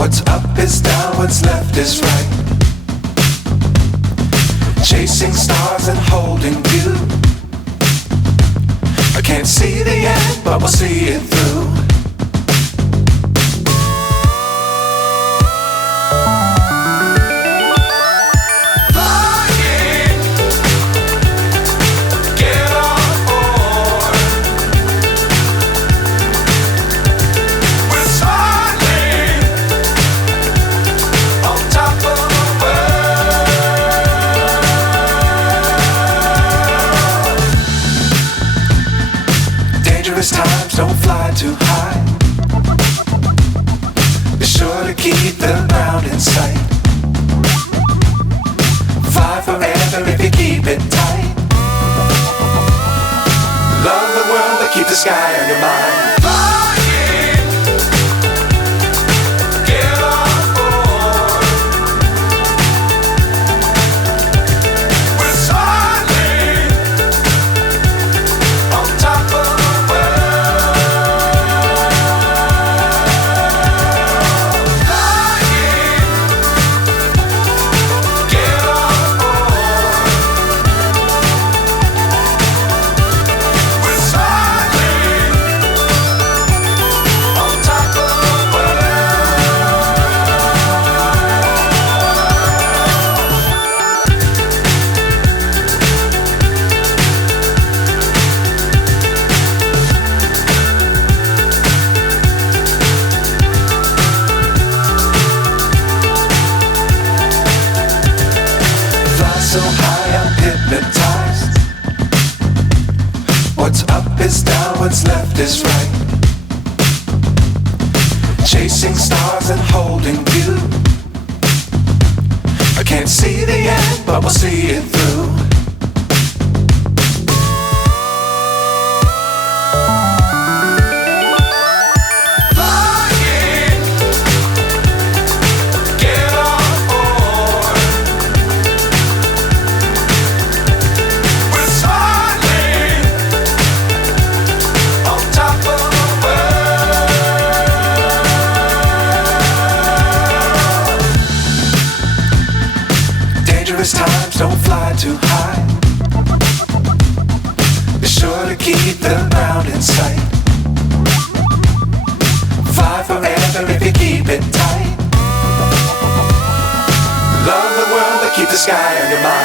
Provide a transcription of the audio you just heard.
What's up is down, what's left is right. Chasing stars and holding you. I can't see the end, but we'll see it through. Times don't fly too high. Be sure to keep the ground in sight. Fly forever if you keep it tight. Love the world but keep the sky on your mind. So high I'm hypnotized. What's up is down, what's left is right. Chasing stars and holding you. I can't see the end, but we'll see it through. Times don't fly too high. Be sure to keep the ground in sight. Fly forever if you keep it tight. Love the world but keep the sky on your mind.